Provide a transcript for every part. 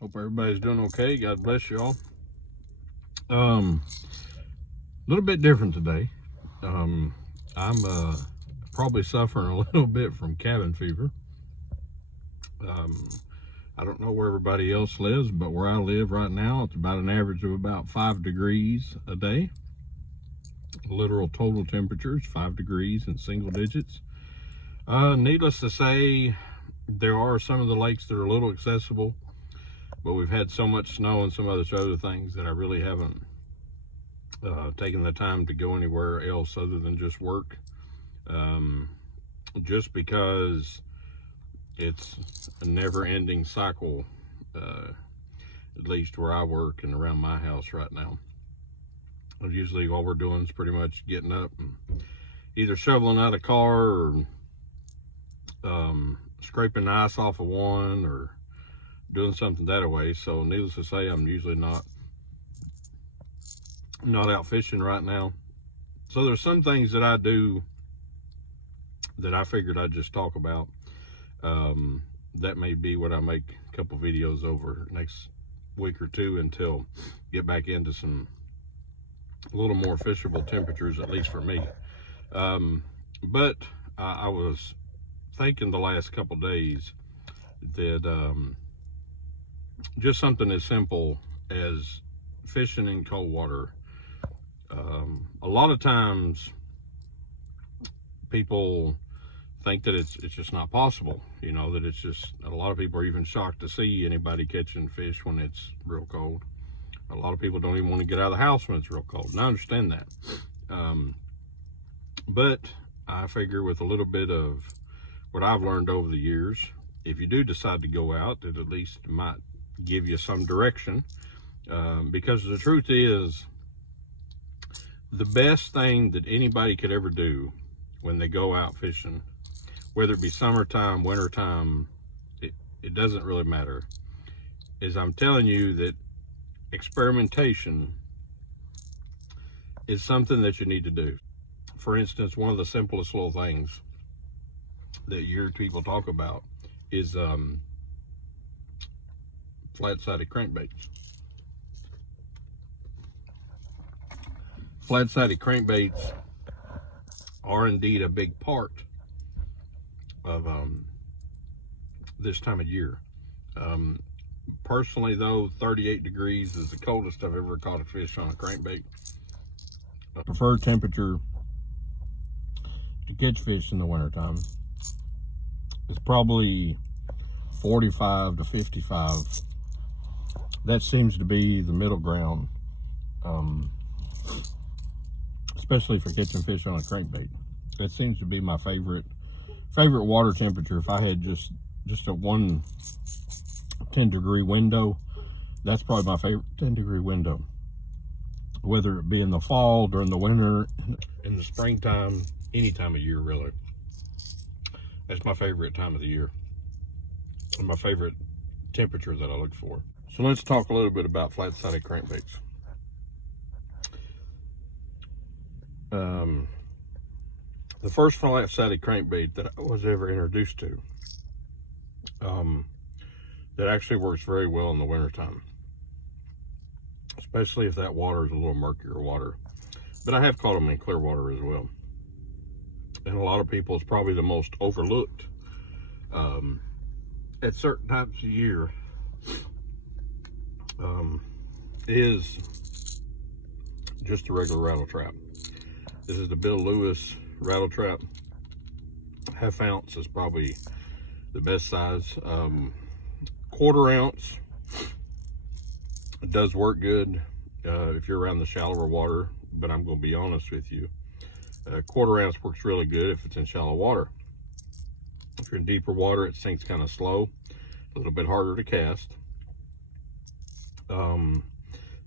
Hope everybody's doing okay. God bless you all. A little bit different today. I'm probably suffering a little bit from cabin fever. I don't know where everybody else lives, but where I live right now, it's about an average of about 5 degrees a day. Literal total temperatures, 5 degrees in single digits. Needless to say, there are some of the lakes that are a little accessible, but we've had so much snow and some other things that I really haven't taken the time to go anywhere else other than just work. Just because it's a never-ending cycle, at least where I work and around my house right now. Usually all we're doing is pretty much getting up and either shoveling out a car or scraping ice off of one or doing something that way. So needless to say, I'm usually not out fishing right now. So there's some things that I do that I figured I'd just talk about. That may be what I make a couple videos over next week or two until get back into some a little more fishable temperatures, at least for me. But I was thinking the last couple days that just something as simple as fishing in cold water. A lot of times people think that it's just not possible, you know, that it's just, a lot of people are even shocked to see anybody catching fish when it's real cold. A lot of people don't even want to get out of the house when it's real cold, and I understand that. But I figure with a little bit of what I've learned over the years, if you do decide to go out, it at least might give you some direction. Because the truth is, the best thing that anybody could ever do when they go out fishing, whether it be summertime, wintertime, it doesn't really matter, is I'm telling you that experimentation is something that you need to do. For instance, one of the simplest little things that you hear people talk about is flat-sided crankbaits. Flat-sided crankbaits are indeed a big part of this time of year. Personally though, 38 degrees is the coldest I've ever caught a fish on a crankbait. Preferred temperature to catch fish in the wintertime is probably 45 to 55. That seems to be the middle ground, especially for catching fish on a crankbait. That seems to be my favorite water temperature. If I had just a 10 degree window, that's probably my favorite 10 degree window. Whether it be in the fall, during the winter, in the springtime, any time of year really. That's my favorite time of the year and my favorite temperature that I look for. So let's talk a little bit about flat-sided crankbaits. The first flat-sided crankbait that I was ever introduced to, that actually works very well in the wintertime, especially if that water is a little murkier water. But I have caught them in clear water as well. And a lot of people, it's probably the most overlooked at certain times of year, is just a regular rattle trap. This is the Bill Lewis rattle trap. Half ounce is probably the best size. Quarter ounce, it does work good if you're around the shallower water, but I'm going to be honest with you, quarter ounce works really good if it's in shallow water. If you're in deeper water, it sinks kind of slow, a little bit harder to cast.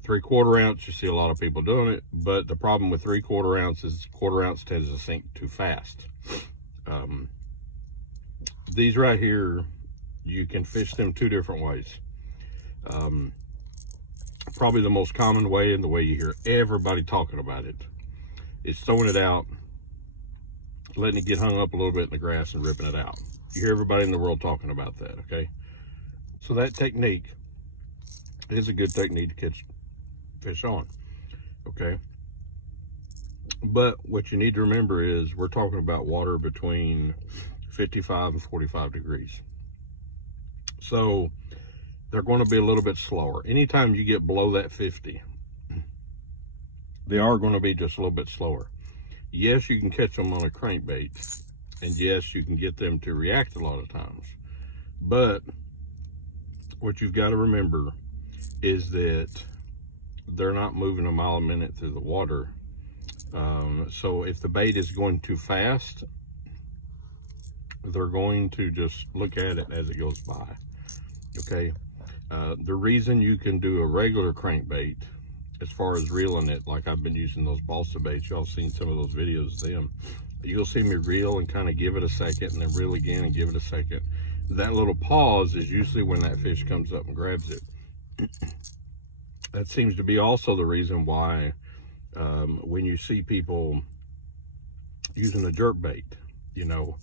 3/4 ounce, you see a lot of people doing it, but the problem with 3/4 ounce is quarter ounce tends to sink too fast. These right here, you can fish them two different ways. Probably the most common way, and the way you hear everybody talking about it, is throwing it out, letting it get hung up a little bit in the grass and ripping it out. You hear everybody in the world talking about that, okay? So that technique is a good technique to catch fish on, okay? But what you need to remember is we're talking about water between 55 and 45 degrees. So they're going to be a little bit slower. Anytime you get below that 50, they are going to be just a little bit slower. Yes, you can catch them on a crankbait, and yes, you can get them to react a lot of times. But what you've got to remember is that they're not moving a mile a minute through the water. So if the bait is going too fast, they're going to just look at it as it goes by, okay? The reason you can do a regular crankbait, as far as reeling it, like I've been using those balsa baits, y'all seen some of those videos of them, you'll see me reel and kind of give it a second and then reel again and give it a second. That little pause is usually when that fish comes up and grabs it. That seems to be also the reason why when you see people using a jerk bait, you know,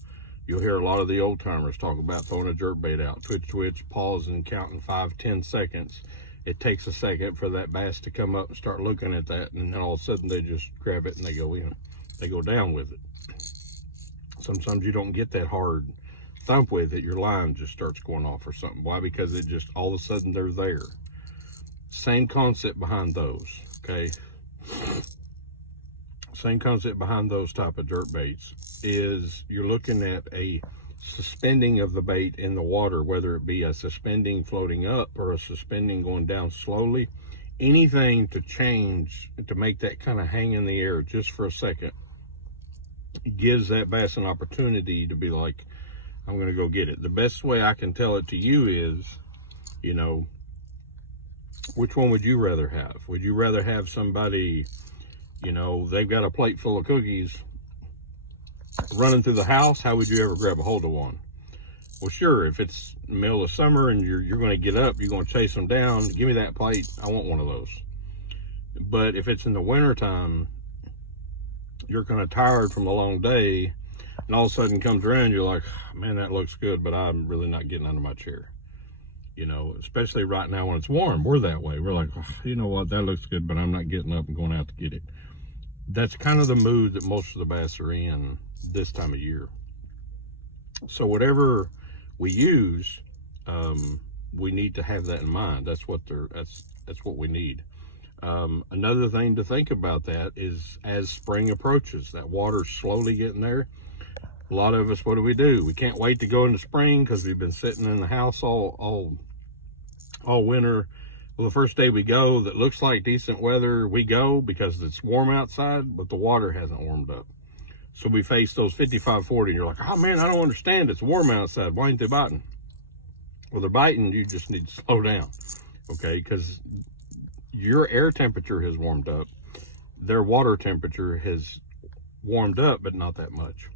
you'll hear a lot of the old timers talk about throwing a jerk bait out, twitch, pause and counting 5-10 seconds. It takes a second for that bass to come up and start looking at that, and then all of a sudden they just grab it and they go in. They go down with it. Sometimes you don't get that hard thump with it, your line just starts going off or something. Why? Because it just, all of a sudden they're there. Same concept behind those, okay? Same concept behind those type of jerk baits is you're looking at a suspending of the bait in the water, whether it be a suspending floating up or a suspending going down slowly. Anything to change, to make that kind of hang in the air just for a second, gives that bass an opportunity to be like, I'm going to go get it. The best way I can tell it to you is, you know, which one would you rather have? Would you rather have somebody, you know, they've got a plate full of cookies running through the house? How would you ever grab a hold of one? Well, sure, if it's the middle of summer and you're going to get up, you're going to chase them down, give me that plate, I want one of those. But if it's in the winter time, you're kind of tired from a long day, and all of a sudden comes around, you're like, man, that looks good, but I'm really not getting under my chair. You know, especially right now when it's warm, we're that way. We're like, oh, you know what, that looks good, but I'm not getting up and going out to get it. That's kind of the mood that most of the bass are in this time of year. So whatever we use, we need to have that in mind. That's what we need. Another thing to think about that is as spring approaches, that water's slowly getting there. A lot of us, what do? We can't wait to go into spring because we've been sitting in the house all winter. Well, the first day we go that looks like decent weather, we go because it's warm outside, but the water hasn't warmed up. So we face those 55, 40, and you're like, oh man, I don't understand. It's warm outside. Why ain't they biting? Well, they're biting. You just need to slow down, okay? Because your air temperature has warmed up. Their water temperature has warmed up, but not that much.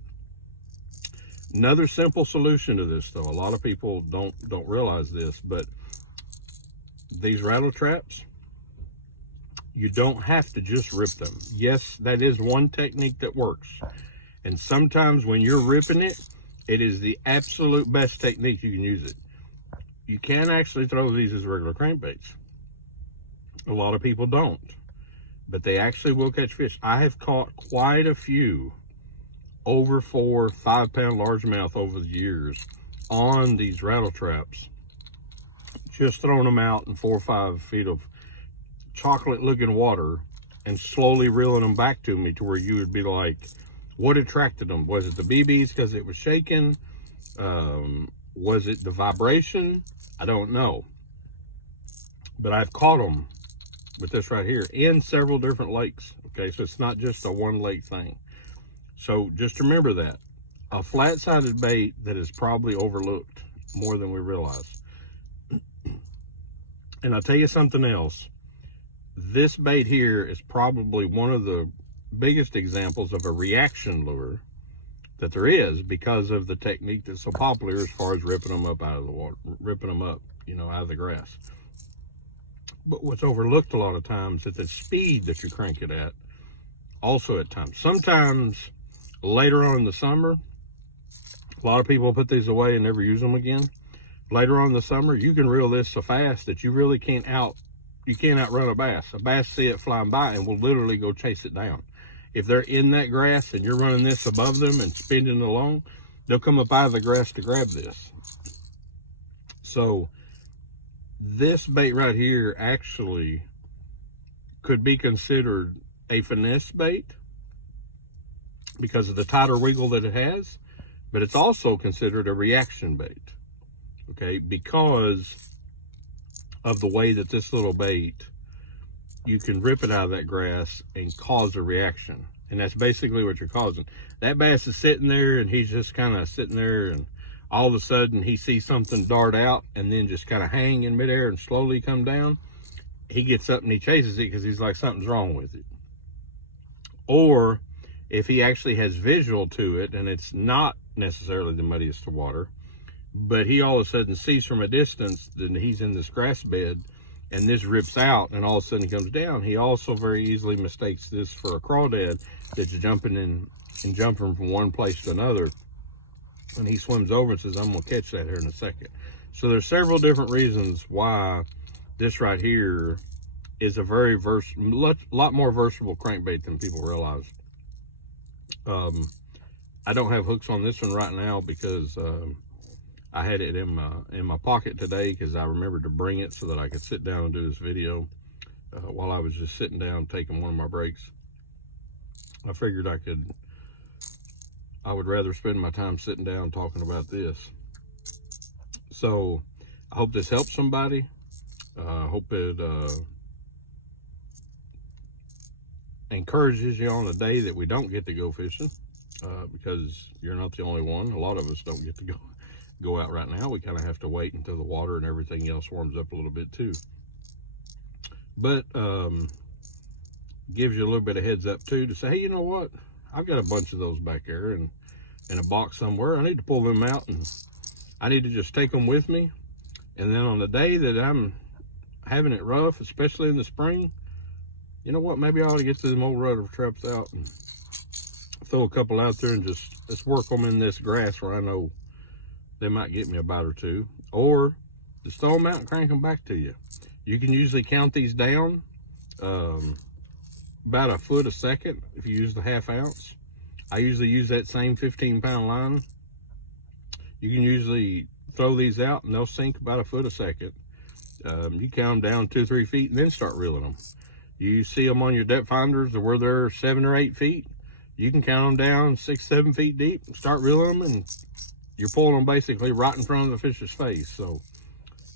Another simple solution to this, though, a lot of people don't realize this, but these rattle traps, you don't have to just rip them. Yes, that is one technique that works. And sometimes when you're ripping it, it is the absolute best technique you can use it. You can actually throw these as regular crankbaits. A lot of people don't, but they actually will catch fish. I have caught quite a few over 4 5-pound largemouth over the years on these rattle traps, just throwing them out in 4 or 5 feet of chocolate looking water and slowly reeling them back to me, to where you would be like, what attracted them? Was it the BBs because it was shaking? Was it the vibration? I don't know, but I've caught them with this right here in several different lakes. Okay, so it's not just a one lake thing. So just remember that. A flat-sided bait that is probably overlooked more than we realize. And I'll tell you something else. This bait here is probably one of the biggest examples of a reaction lure that there is, because of the technique that's so popular as far as ripping them up out of the water, ripping them up, you know, out of the grass. But what's overlooked a lot of times is the speed that you crank it at. Also at times. Sometimes later on in the summer, a lot of people put these away and never use them again. later on in the summer, you can reel this so fast that you really can't outrun a bass. A bass see it flying by and will literally go chase it down. If they're in that grass and you're running this above them and spinning along, they'll come up out of the grass to grab this. So this bait right here actually could be considered a finesse bait because of the tighter wiggle that it has, but it's also considered a reaction bait, okay, because of the way that this little bait, you can rip it out of that grass and cause a reaction. And that's basically what you're causing. That bass is sitting there and he's just kind of sitting there, and all of a sudden he sees something dart out and then just kind of hang in midair and slowly come down. He gets up and he chases it because he's like, something's wrong with it. Or if he actually has visual to it and it's not necessarily the muddiest of water, but he all of a sudden sees from a distance that he's in this grass bed and this rips out and all of a sudden he comes down, he also very easily mistakes this for a crawdad that's jumping in and jumping from one place to another. And he swims over and says, I'm gonna catch that here in a second. So there's several different reasons why this right here is a very lot more versatile crankbait than people realize. I don't have hooks on this one right now because I had it in my pocket today because I remembered to bring it so that I could sit down and do this video while I was just sitting down taking one of my breaks. I figured I would rather spend my time sitting down talking about this. So I hope this helps somebody. I hope it encourages you on a day that we don't get to go fishing, because you're not the only one. A lot of us don't get to go out right now. We kind of have to wait until the water and everything else warms up a little bit too. But gives you a little bit of heads up too to say, hey, you know what? I've got a bunch of those back there and in a box somewhere. I need to pull them out and I need to just take them with me. And then on the day that I'm having it rough, especially in the spring, you know what? Maybe I ought to get them old rudder traps out and throw a couple out there and just work them in this grass where I know they might get me a bite or two, or just throw them out and crank them back to you. You can usually count these down about a foot a second if you use the 1/2 ounce. I usually use that same 15-pound line. You can usually throw these out and they'll sink about a foot a second. You count them down 2-3 feet and then start reeling them. You see them on your depth finders where they're 7 or 8 feet. You can count them down 6-7 feet deep, start reeling them, and you're pulling them basically right in front of the fish's face. So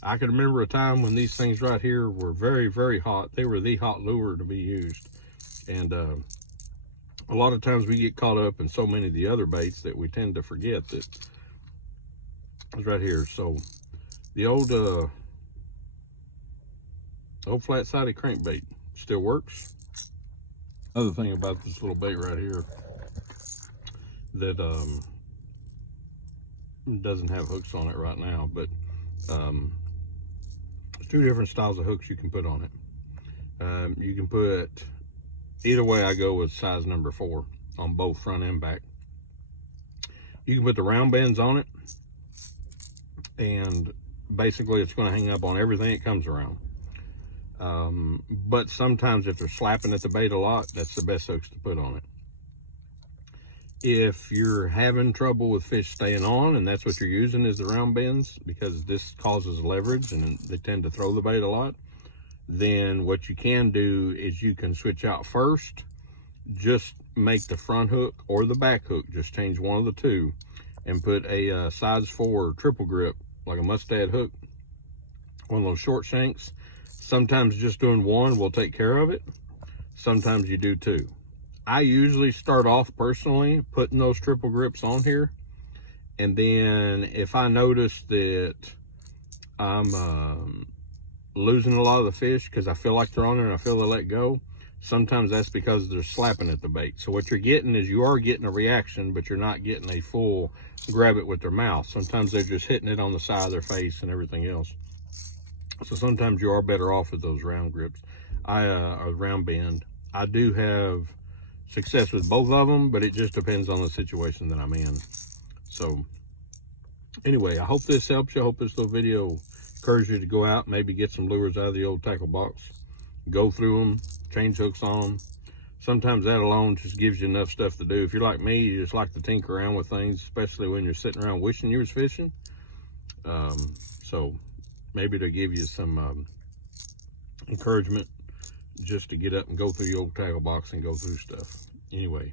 I can remember a time when these things right here were very, very hot. They were the hot lure to be used. And a lot of times we get caught up in so many of the other baits that we tend to forget that it's right here. So the old flat-sided crankbait still works. Other thing about this little bait right here that doesn't have hooks on it right now, but there's 2 different styles of hooks you can put on it. You can put, either way I go with size number 4 on both front and back. You can put the round bends on it, and basically it's going to hang up on everything it comes around. But sometimes if they're slapping at the bait a lot, that's the best hooks to put on it. If you're having trouble with fish staying on and that's what you're using is the round bends, because this causes leverage and they tend to throw the bait a lot, then what you can do is you can switch out first. Just make the front hook or the back hook, just change one of the 2, and put a size 4 triple grip, like a mustad hook, one of those short shanks. Sometimes just doing 1 will take care of it. Sometimes you do 2. I usually start off personally putting those triple grips on here. And then if I notice that I'm losing a lot of the fish because I feel like they're on there and I feel they let go, sometimes that's because they're slapping at the bait. So what you're getting is you are getting a reaction, but you're not getting a full grab it with their mouth. Sometimes they're just hitting it on the side of their face and everything else. So sometimes you are better off with those round grips, or round bend. I do have success with both of them, but it just depends on the situation that I'm in. So Anyway, I hope this helps you. I hope this little video encourages you to go out, maybe get some lures out of the old tackle box, go through them, change hooks on them. Sometimes that alone just gives you enough stuff to do. If you're like me, you just like to tinker around with things, especially when you're sitting around wishing you was fishing. So maybe to give you some encouragement just to get up and go through the old tackle box and go through stuff. Anyway,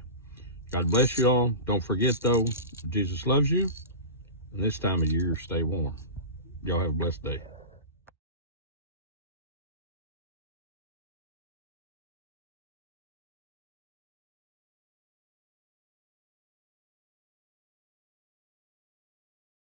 God bless you all. Don't forget though, Jesus loves you. And this time of year, stay warm. Y'all have a blessed day.